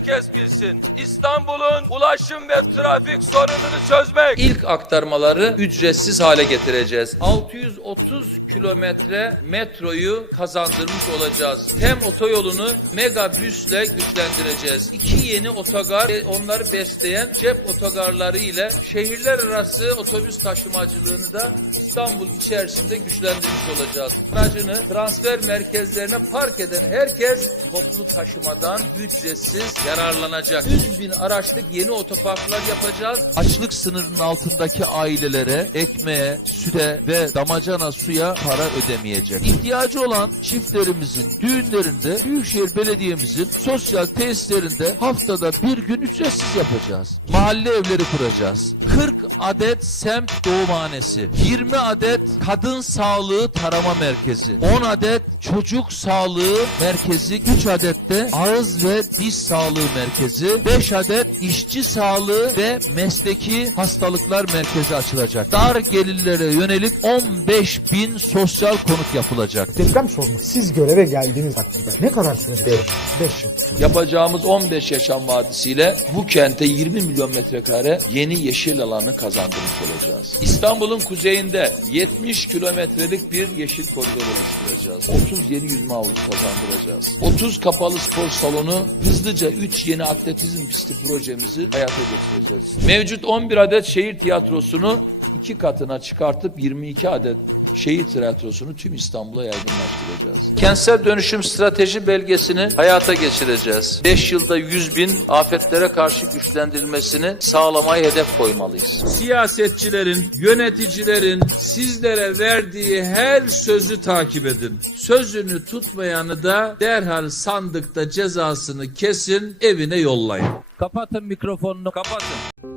herkes bilsin. İstanbul'un ulaşım ve trafik sorununu çözmek. İlk aktarmaları ücretsiz hale getireceğiz. 630 kilometre metroyu kazandırmış olacağız. Hem otoyolunu megabüsle güçlendireceğiz. İki yeni otogar ve onları besleyen cep otogarları ile şehirler arası otobüs taşımacılığını da İstanbul içerisinde güçlendirmiş olacağız. Aracını transfer merkezlerine park eden herkes toplu taşımadan ücretsiz yararlanacak. 100 bin araçlık yeni otoparklar yapacağız. açlık sınırının altındaki ailelere ekmeğe, süte ve damacana suya para ödemeyecek. İhtiyacı olan çiftlerimizin düğünlerinde Büyükşehir Belediye'mizin sosyal tesislerinde haftada bir gün ücretsiz yapacağız. Mahalle evleri kuracağız. 40 adet semt doğumhanesi, 20 adet kadın sağlığı tarama merkezi, 10 adet çocuk sağlığı merkezi, 3 adet de ağız ve diş sağlığı merkezi, 5 adet işçi sağlığı ve mesleki hastalıklar merkezi açılacak. Dar gelirlere yönelik 15 bin sosyal konut yapılacak. Deprem sormak. Siz göreve geldiğiniz takdirde ne kadar süre? 5 yıl. Yapacağımız 15 yaşam vadisiyle bu kente 20 milyon metrekare yeni yeşil alanı kazandırmış olacağız. İstanbul'un kuzeyinde 70 kilometrelik bir yeşil koridor oluşturacağız. 30 yeni yüzme havuzu kazandıracağız. 30 kapalı spor salonu hızlıca 3 yeni atletizm pisti projemizi hayata geçireceğiz. Mevcut 11 adet şehir tiyatrosunu iki katına çıkartıp 22 adet şehir tiyatrosunu tüm İstanbul'a yaygınlaştıracağız. Kentsel dönüşüm strateji belgesini hayata geçireceğiz. 5 yılda 100 bin afetlere karşı güçlendirilmesini sağlamaya hedef koymalıyız. Siyasetçilerin, yöneticilerin sizlere verdiği her sözü takip edin. Sözünü tutmayanı da derhal sandıkta cezasını kesin, evine yollayın. Kapatın mikrofonunu. Kapatın.